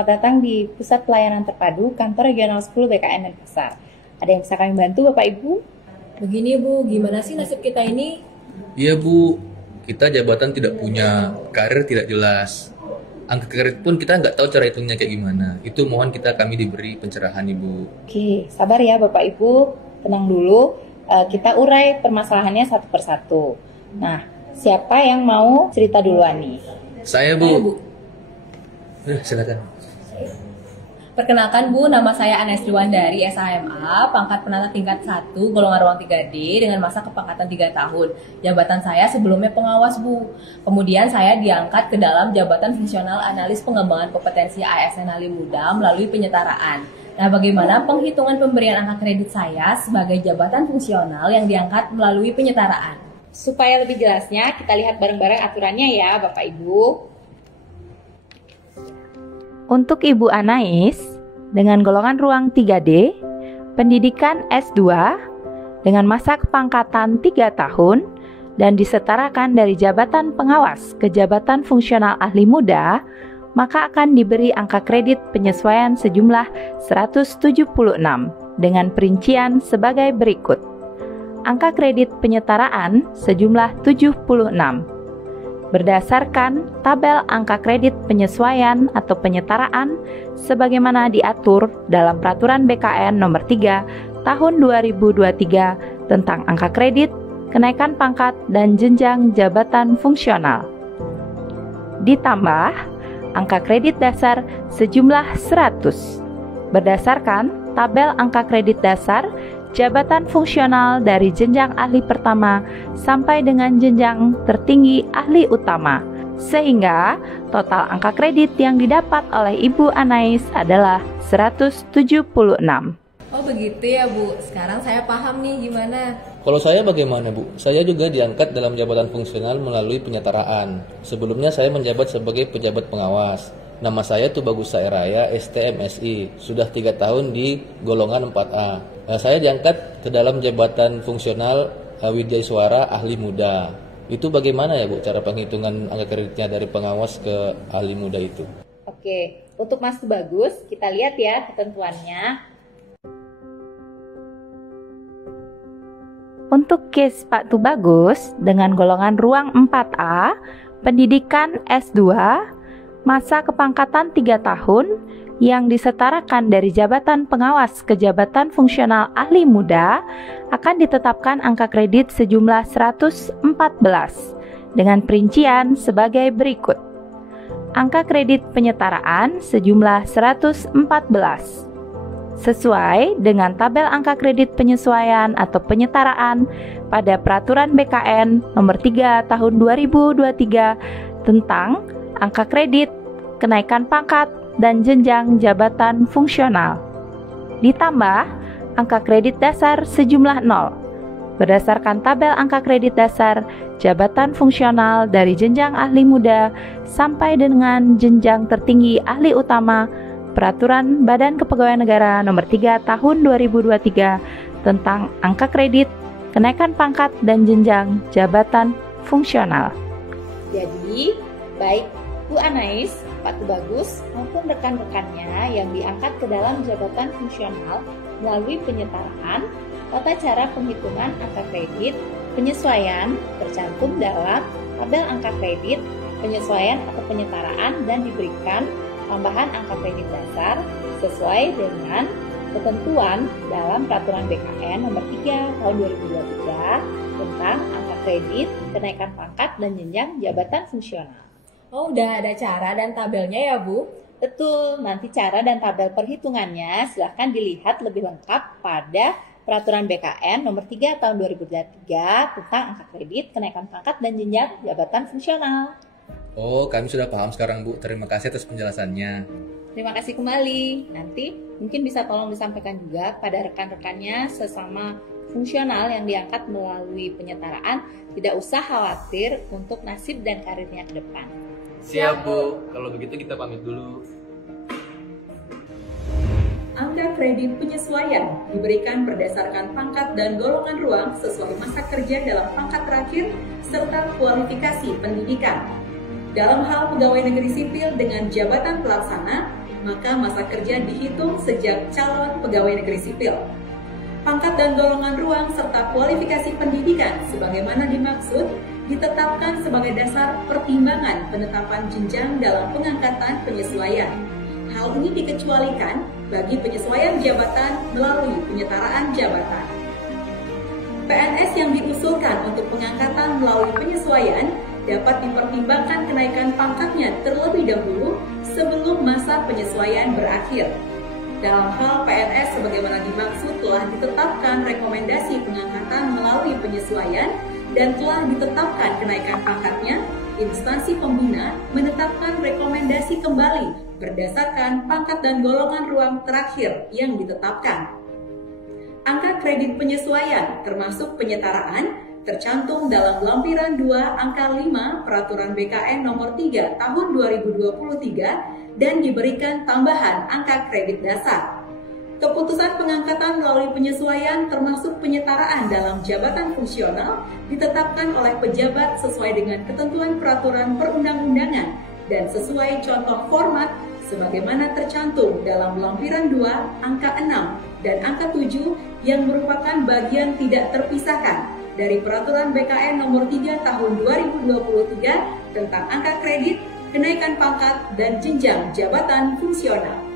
selamat datang di Pusat Pelayanan Terpadu Kantor Regional 10 BKN Denpasar. Ada yang bisa kami bantu Bapak Ibu? Begini Bu, gimana sih nasib kita ini? Iya Bu, kita jabatan tidak punya, karir tidak jelas. Angka karir pun kita nggak tahu cara hitungnya kayak gimana. Itu mohon kami diberi pencerahan Ibu. Oke, sabar ya Bapak Ibu, tenang dulu. Kita urai permasalahannya satu persatu. Nah, siapa yang mau cerita duluan nih? Saya Bu. Silakan. Perkenalkan Bu, nama saya Anes Juwandari, SHMA, pangkat penata tingkat 1, golongan ruang 3D dengan masa kepangkatan 3 tahun. Jabatan saya sebelumnya pengawas Bu. Kemudian saya diangkat ke dalam jabatan fungsional analis pengembangan kompetensi ASN Ali Muda melalui penyetaraan. Nah, bagaimana penghitungan pemberian angka kredit saya sebagai jabatan fungsional yang diangkat melalui penyetaraan? Supaya lebih jelasnya, kita lihat bareng-bareng aturannya ya Bapak Ibu. Untuk Ibu Anais, dengan golongan ruang 3D, pendidikan S2, dengan masa kepangkatan 3 tahun, dan disetarakan dari jabatan pengawas ke jabatan fungsional ahli muda, maka akan diberi angka kredit penyesuaian sejumlah 176, dengan perincian sebagai berikut. Angka kredit penyetaraan sejumlah 76. Berdasarkan tabel angka kredit penyesuaian atau penyetaraan sebagaimana diatur dalam Peraturan BKN Nomor 3 Tahun 2023 tentang angka kredit, kenaikan pangkat dan jenjang jabatan fungsional. Ditambah angka kredit dasar sejumlah 100 berdasarkan tabel angka kredit dasar jabatan fungsional dari jenjang ahli pertama sampai dengan jenjang tertinggi ahli utama, sehingga total angka kredit yang didapat oleh Ibu Anais adalah 176. Oh begitu ya Bu, sekarang saya paham nih gimana. Kalau saya bagaimana Bu? Saya juga diangkat dalam jabatan fungsional melalui penyetaraan. Sebelumnya saya menjabat sebagai pejabat pengawas. Nama saya Tubagus Saeraya, STMSI, sudah 3 tahun di golongan 4A. Saya diangkat ke dalam jabatan fungsional Widya Suara ahli muda. Itu bagaimana ya Bu cara penghitungan angka kreditnya dari pengawas ke ahli muda itu? Oke, untuk Mas Tubagus, kita lihat ya ketentuannya. Untuk case Pak Tubagus dengan golongan ruang 4A, pendidikan S2, masa kepangkatan 3 tahun yang disetarakan dari jabatan pengawas ke jabatan fungsional ahli muda akan ditetapkan angka kredit sejumlah 114 dengan perincian sebagai berikut. Angka kredit penyetaraan sejumlah 114 sesuai dengan tabel angka kredit penyesuaian atau penyetaraan pada Peraturan BKN Nomor 3 Tahun 2023 tentang angka kredit, kenaikan pangkat, dan jenjang jabatan fungsional. Ditambah angka kredit dasar sejumlah 0 berdasarkan tabel angka kredit dasar jabatan fungsional dari jenjang ahli muda sampai dengan jenjang tertinggi ahli utama Peraturan Badan Kepegawaian Negara Nomor 3 Tahun 2023 tentang angka kredit, kenaikan pangkat, dan jenjang jabatan fungsional. Jadi, baik Bu Anais, Pak Tubagus, maupun rekan-rekannya yang diangkat ke dalam jabatan fungsional melalui penyetaraan, tata cara penghitungan angka kredit penyesuaian tercantum dalam tabel angka kredit penyesuaian atau penyetaraan dan diberikan tambahan angka kredit dasar sesuai dengan ketentuan dalam Peraturan BKN Nomor 3 Tahun 2023 tentang angka kredit, kenaikan pangkat, dan jenjang jabatan fungsional. Oh, udah ada cara dan tabelnya ya Bu? Betul, nanti cara dan tabel perhitungannya silahkan dilihat lebih lengkap pada Peraturan BKN Nomor 3 Tahun 2023 tentang angka kredit, kenaikan pangkat, dan jenjang jabatan fungsional. Oh, kami sudah paham sekarang Bu. Terima kasih atas penjelasannya. Terima kasih kembali. Nanti mungkin bisa tolong disampaikan juga pada rekan-rekannya sesama fungsional yang diangkat melalui penyetaraan, tidak usah khawatir untuk nasib dan karirnya ke depan. Siap Bu, kalau begitu kita pamit dulu. Angka kredit penyesuaian diberikan berdasarkan pangkat dan golongan ruang sesuai masa kerja dalam pangkat terakhir serta kualifikasi pendidikan. Dalam hal pegawai negeri sipil dengan jabatan pelaksana, maka masa kerja dihitung sejak calon pegawai negeri sipil. Pangkat dan golongan ruang serta kualifikasi pendidikan sebagaimana dimaksud ditetapkan sebagai dasar pertimbangan penetapan jenjang dalam pengangkatan penyesuaian. Hal ini dikecualikan bagi penyesuaian jabatan melalui penyetaraan jabatan. PNS yang diusulkan untuk pengangkatan melalui penyesuaian dapat dipertimbangkan kenaikan pangkatnya terlebih dahulu sebelum masa penyesuaian berakhir. Dalam hal PNS sebagaimana dimaksud telah ditetapkan rekomendasi pengangkatan melalui penyesuaian dan telah ditetapkan kenaikan pangkatnya, instansi pembina menetapkan rekomendasi kembali berdasarkan pangkat dan golongan ruang terakhir yang ditetapkan. Angka kredit penyesuaian termasuk penyetaraan tercantum dalam lampiran 2 angka 5 Peraturan BKN nomor 3 tahun 2023 dan diberikan tambahan angka kredit dasar. Keputusan pengangkatan melalui penyesuaian termasuk penyetaraan dalam jabatan fungsional ditetapkan oleh pejabat sesuai dengan ketentuan peraturan perundang-undangan dan sesuai contoh format sebagaimana tercantum dalam lampiran 2 angka 6 dan angka 7 yang merupakan bagian tidak terpisahkan dari Peraturan BKN nomor 3 tahun 2023 tentang angka kredit, kenaikan pangkat, dan jenjang jabatan fungsional.